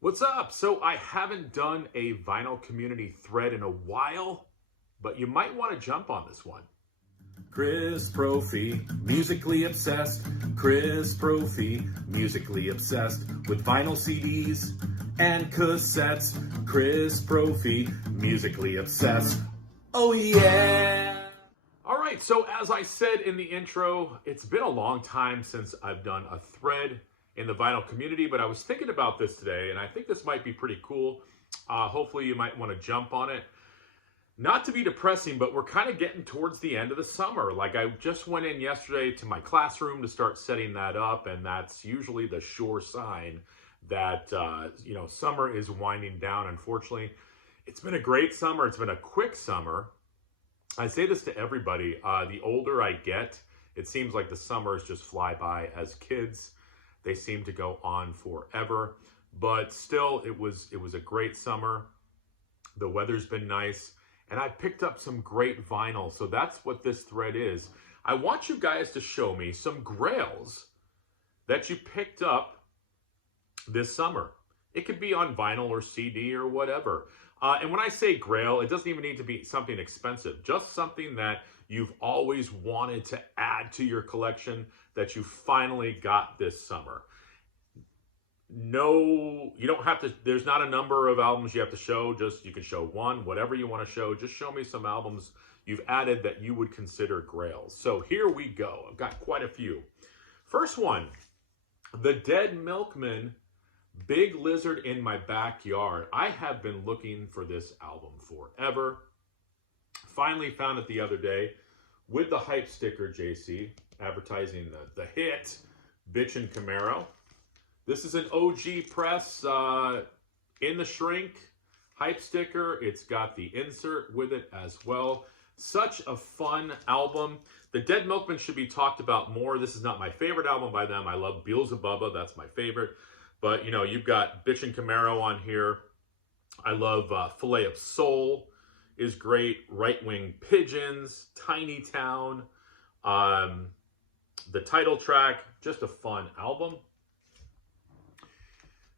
What's up? So I haven't done a vinyl community thread in a while, but you might want to jump on this one. Chris Prophy, musically obsessed. Chris Prophy, musically obsessed with vinyl CDs and cassettes. Chris Prophy, musically obsessed. Oh yeah! All right, so as I said in the intro, it's been a long time since I've done a thread in the vinyl community, but I was thinking about this today, and I think this might be pretty cool. Hopefully you might want to jump on it. Not to be depressing, but we're kind of getting towards the end of the summer. Like, I just went in yesterday to my classroom to start setting that up, and that's usually the sure sign that, summer is winding down, unfortunately. It's been a great summer. It's been a quick summer. I say this to everybody. The older I get, it seems like the summers just fly by. As kids, they seem to go on forever. But still, it was a great summer. The weather's been nice. And I picked up some great vinyl. So that's what this thread is. I want you guys to show me some Grails that you picked up this summer. It could be on vinyl or CD or whatever. And when I say Grail, it doesn't even need to be something expensive. Just something that you've always wanted to add to your collection that you finally got this summer. No, you don't have to, there's not a number of albums you have to show. Just, you can show one, whatever you want to show. Just show me some albums you've added that you would consider Grails. So here we go. I've got quite a few. First one, the Dead Milkmen, Big Lizard in My Backyard. I have been looking for this album forever. Finally found it the other day with the hype sticker, JC, advertising the hit, Bitchin' Camaro. This is an OG press in the shrink hype sticker. It's got the insert with it as well. Such a fun album. The Dead Milkmen should be talked about more. This is not my favorite album by them. I love Beelzebubba. That's my favorite. But, you know, you've got Bitchin' Camaro on here. I love Filet of Soul is great. Right Wing Pigeons, Tiny Town. The title track, just a fun album.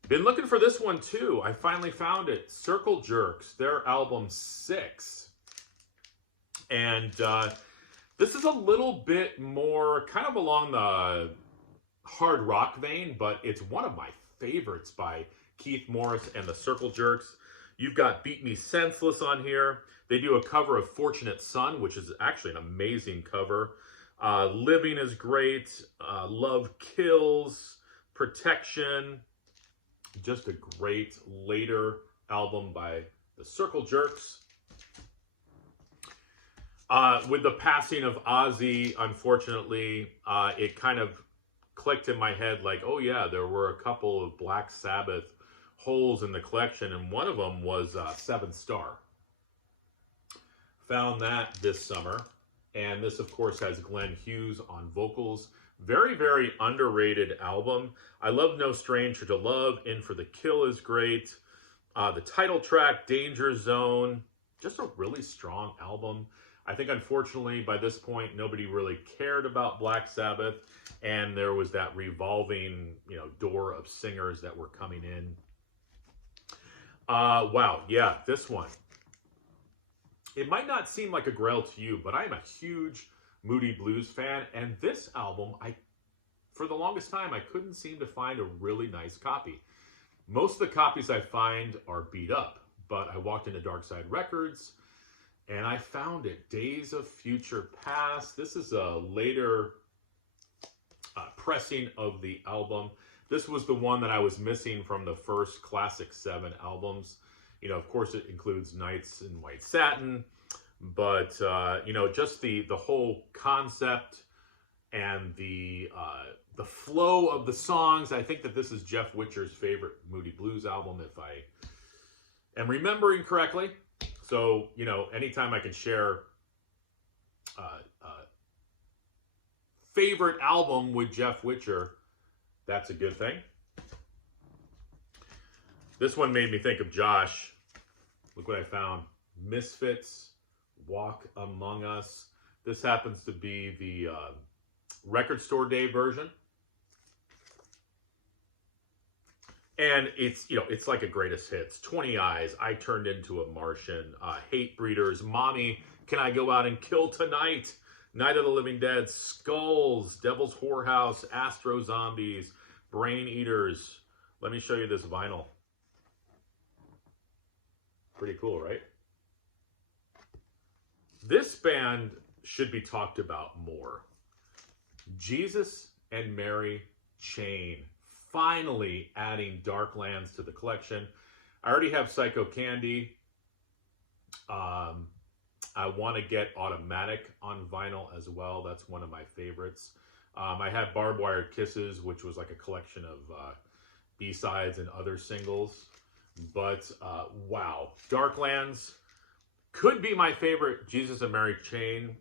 Been looking for this one too. I finally found it. Circle Jerks, their album 6. And this is a little bit more kind of along the hard rock vein, but it's one of my favorites by Keith Morris and the Circle Jerks. You've got Beat Me Senseless on here. They do a cover of Fortunate Son, which is actually an amazing cover. Living is great. Love Kills. Protection. Just a great later album by the Circle Jerks. With the passing of Ozzy, unfortunately, it kind of clicked in my head like, oh yeah, there were a couple of Black Sabbath holes in the collection, and one of them was Seventh Star. Found that this summer, and this of course has Glenn Hughes on vocals. Very, very underrated album. I love No Stranger to Love. In for the Kill is great. The title track, Danger Zone, just a really strong album. I think, unfortunately, by this point, nobody really cared about Black Sabbath, and there was that revolving, door of singers that were coming in. Wow, yeah, this one. It might not seem like a Grail to you, but I'm a huge Moody Blues fan, and this album, for the longest time, I couldn't seem to find a really nice copy. Most of the copies I find are beat up, but I walked into Dark Side Records, and I found it. Days of Future Past. This is a later pressing of the album. This was the one that I was missing from the first Classic 7 albums. Of course, it includes Nights in White Satin, but, just the whole concept and the flow of the songs. I think that this is Jeff Witcher's favorite Moody Blues album, if I am remembering correctly. So, anytime I can share favorite album with Jeff Witcher, that's a good thing. This one made me think of Josh. Look what I found. Misfits, Walk Among Us. This happens to be the Record Store Day version. And it's, you know, it's like a greatest hits. 20 Eyes, I Turned Into a Martian, Hate Breeders, Mommy, Can I Go Out and Kill Tonight, Night of the Living Dead, Skulls, Devil's Whorehouse, Astro Zombies, Brain Eaters. Let me show you this vinyl. Pretty cool, right? This band should be talked about more. Jesus and Mary Chain, finally adding Darklands to the collection. I already have Psycho Candy. I want to get Automatic on vinyl as well. That's one of my favorites. I have Barbed Wire Kisses, which was like a collection of B-sides and other singles. But wow, Darklands could be my favorite Jesus and Mary Chain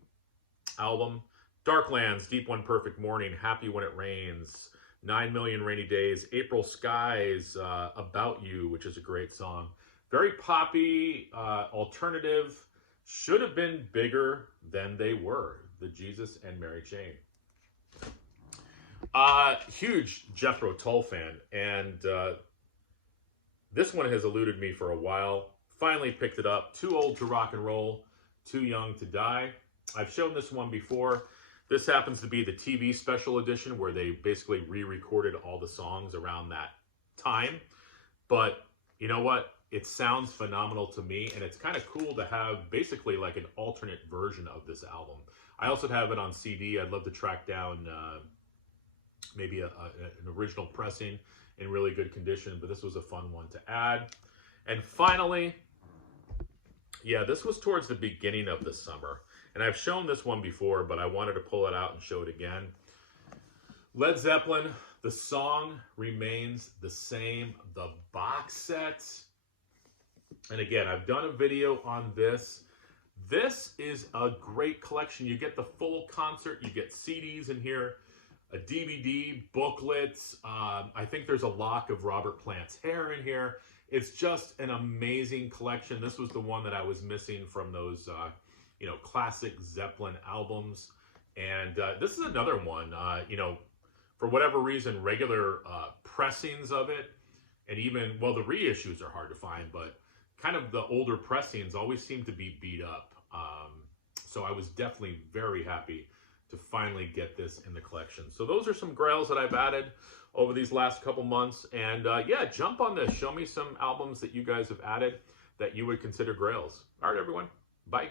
album. Darklands, Deep One Perfect Morning, Happy When It Rains, 9 Million Rainy Days, April Skies, About You, which is a great song. Very poppy, alternative, should have been bigger than they were, the Jesus and Mary Chain. Huge Jethro Tull fan, and this one has eluded me for a while. Finally picked it up. Too Old to Rock and Roll, Too Young to Die. I've shown this one before. This happens to be the TV special edition where they basically re-recorded all the songs around that time. But you know what? It sounds phenomenal to me, and it's kind of cool to have basically like an alternate version of this album. I also have it on CD. I'd love to track down maybe an original pressing in really good condition, but this was a fun one to add. And finally, yeah, this was towards the beginning of the summer. And I've shown this one before, but I wanted to pull it out and show it again. Led Zeppelin, The Song Remains the Same, the box set. And again, I've done a video on this. This is a great collection. You get the full concert, you get CDs in here, a DVD, booklets. I think there's a lock of Robert Plant's hair in here. It's just an amazing collection. This was the one that I was missing from those you know, classic Zeppelin albums. And this is another one, you know, for whatever reason, regular pressings of it, and even, well, the reissues are hard to find, but kind of the older pressings always seem to be beat up. So I was definitely very happy to finally get this in the collection. So those are some Grails that I've added over these last couple months. And yeah, jump on this. Show me some albums that you guys have added that you would consider Grails. All right, everyone. Bye.